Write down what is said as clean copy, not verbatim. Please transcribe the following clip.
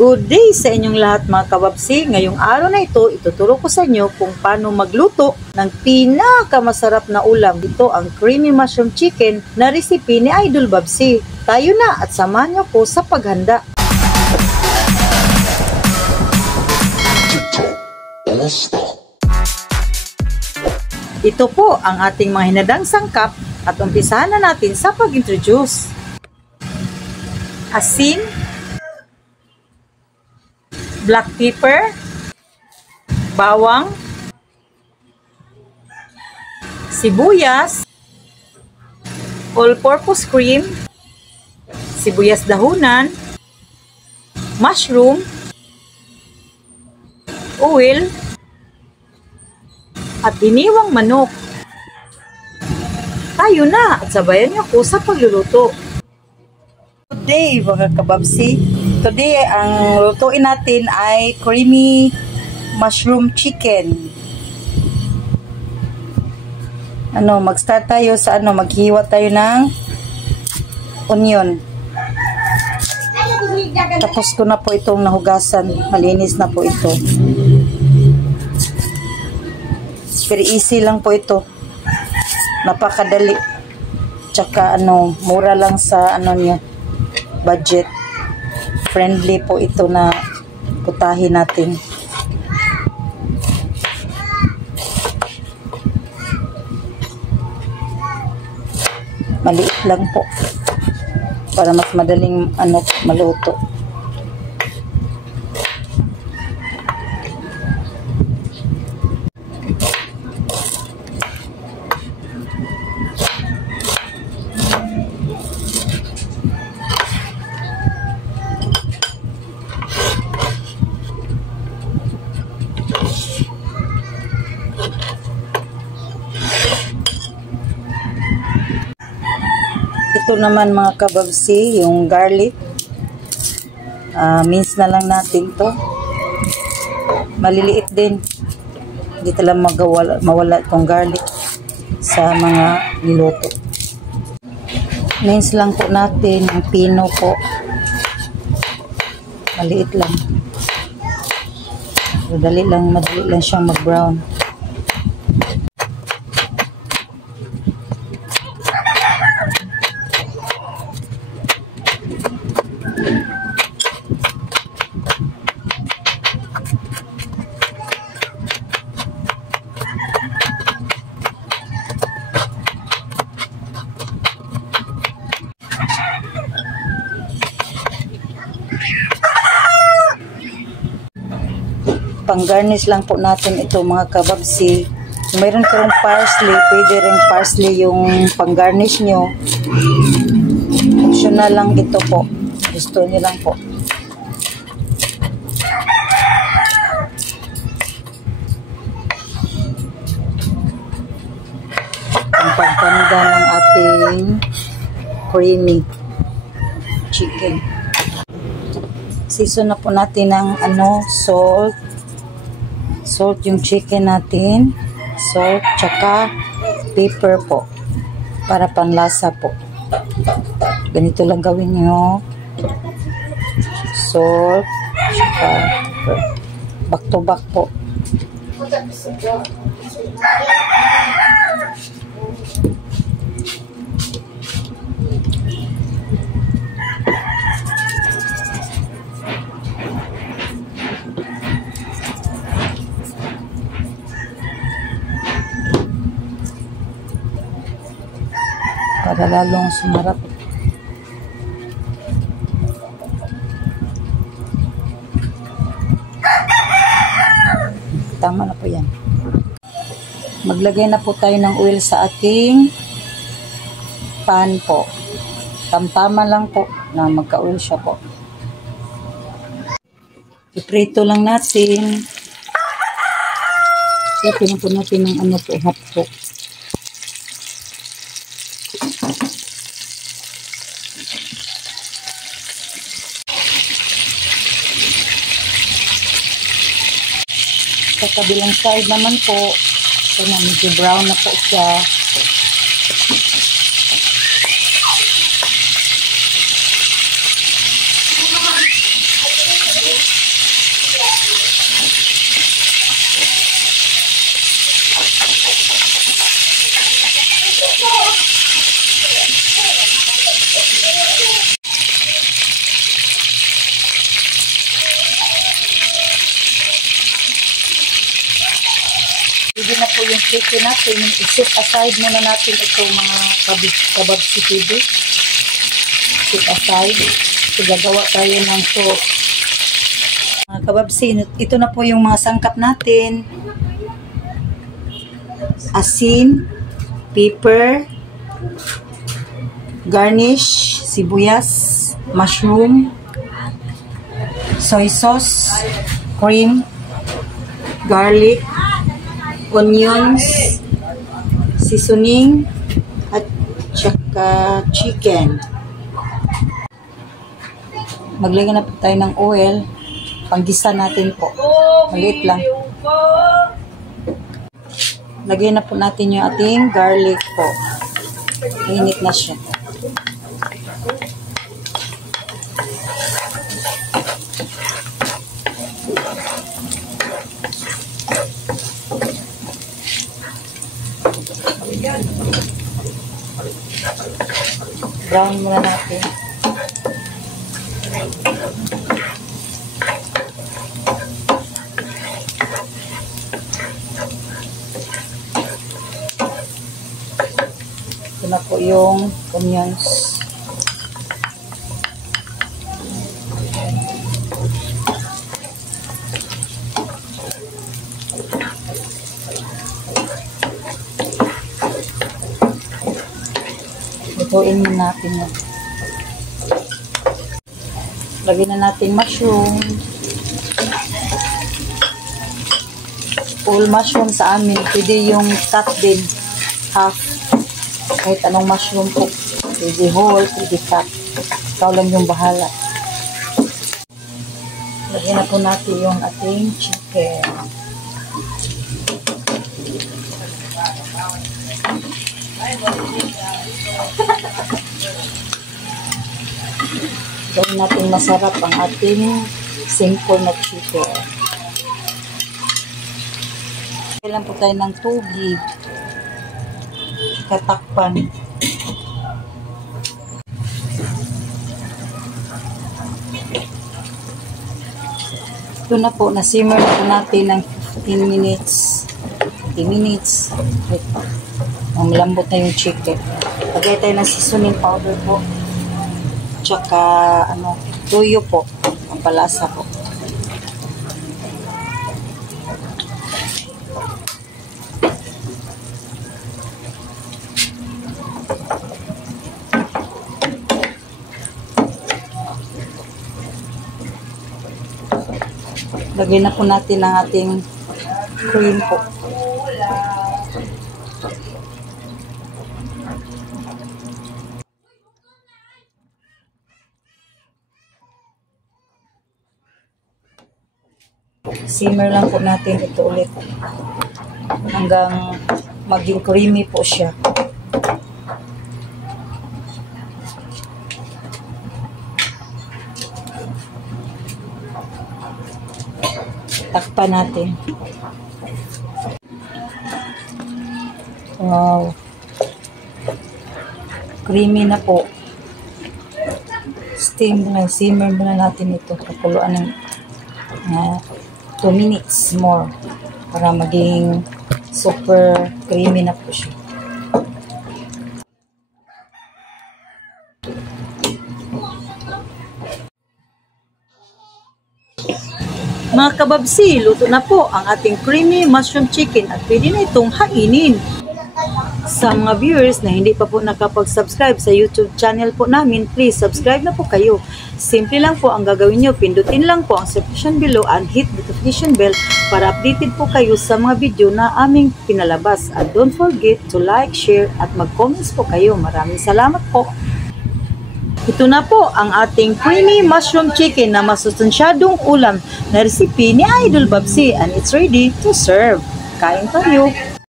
Good day sa inyong lahat mga kababsi. Ngayong araw na ito, ituturo ko sa inyo kung paano magluto ng pinakamasarap na ulam. Ito ang creamy mushroom chicken na recipe ni Idol Babsi. Tayo na at samahan niyo ko sa paghanda. Ito po ang ating mga hinadang sangkap at umpisahan na natin sa pag-introduce. Asin, black pepper, bawang, sibuyas, all-purpose cream, sibuyas dahunan, mushroom, oil, at iniwang manok. Tayo na at sabayan niyo ko sa pagluluto. Good day mga kababsi. Today ang lutuin natin ay creamy mushroom chicken. Mag-start tayo sa maghiwa tayo ng onion. Tapos ko na po itong nahugasan. Malinis na po ito. Very easy lang po ito. Napakadali. Tsaka mura lang sa niya, budget. Friendly po ito na putahin natin. Maliit lang po para mas madaling maluto. Ito naman mga kababsi, yung garlic. Mince na lang natin to. Maliliit din. Hindi talaga mawala itong garlic sa mga niluto. Mince lang po natin yung pino po. Maliit lang. Madali lang siyang mag-brown. Pang-garnish lang po natin ito mga kababsi. Kung mayroon kayong parsley, pwede rin parsley yung pang-garnish nyo. Optional lang ito po. Gusto nyo lang po. Ang pagganda ng ating creamy chicken. Season na po natin ng salt. Salt yung chicken natin. Salt, tsaka pepper po. Para panlasa po. Ganito lang gawin nyo. Salt, tsaka pepper. Back to back po. Para lalong sumarap. Tama na po yan. Maglagay na po tayo ng oil sa ating pan po. Tamtama lang po na magka-oil siya po. Iprito lang natin. Lagyan po natin ng hot po. Sa kabilang side naman po, ito na medyo brown na po siya. ready na po yung chicken natin. I-set aside muna natin itong mga kababsi TV. Set aside. So, gagawa tayo ng sauce. Mga kababsi, ito na po yung mga sangkap natin. Asin, pepper, garnish, sibuyas, mushroom, soy sauce, cream, garlic, onions, seasoning, at saka chicken. Maglagay na po tayo ng oil. Panggisa natin po. Maliit lang. Lagyan na po natin yung ating garlic po. Init na siya. Brown muna natin. Ito na po yung onions. Lutuin muna natin yan. Lagyan na natin mushroom. Full mushroom sa amin. Pwede yung cut din. Half. Kahit anong mushroom po. Pwede whole, pwede cut. Ikaw lang yung bahala. Lagyan na po natin yung ating chicken. Gawin natin masarap ang ating simple na chicken. Kailan po tayo ng tubig. Katakpan. Ito na po, na-simmer na po natin ng 15 minutes. 20 minutes. Ang lambot na yung chicken. Lagay tayo ng seasoning powder po. Tsaka, tuyo po. Ang palasa po. Lagay na po natin ang ating cream po. Simmer lang po natin ito ulit hanggang maging creamy po siya. Takpan natin. Wow. Creamy na po. Simmer muna natin ito. Pakuluan ng 2 minutes more para maging super creamy na po siya. Mga kababsi, luto na po ang ating creamy mushroom chicken at pwede na itong hainin. Sa mga viewers na hindi pa po nakapag-subscribe sa YouTube channel po namin, please subscribe na po kayo. Simple lang po ang gagawin nyo. Pindutin lang po ang subscription below and hit the notification bell para updated po kayo sa mga video na aming pinalabas. At don't forget to like, share at mag-comments po kayo. Maraming salamat po. Ito na po ang ating creamy mushroom chicken na masustansyadong ulam na resipe ni Idol Babsi and it's ready to serve. Kain tayo!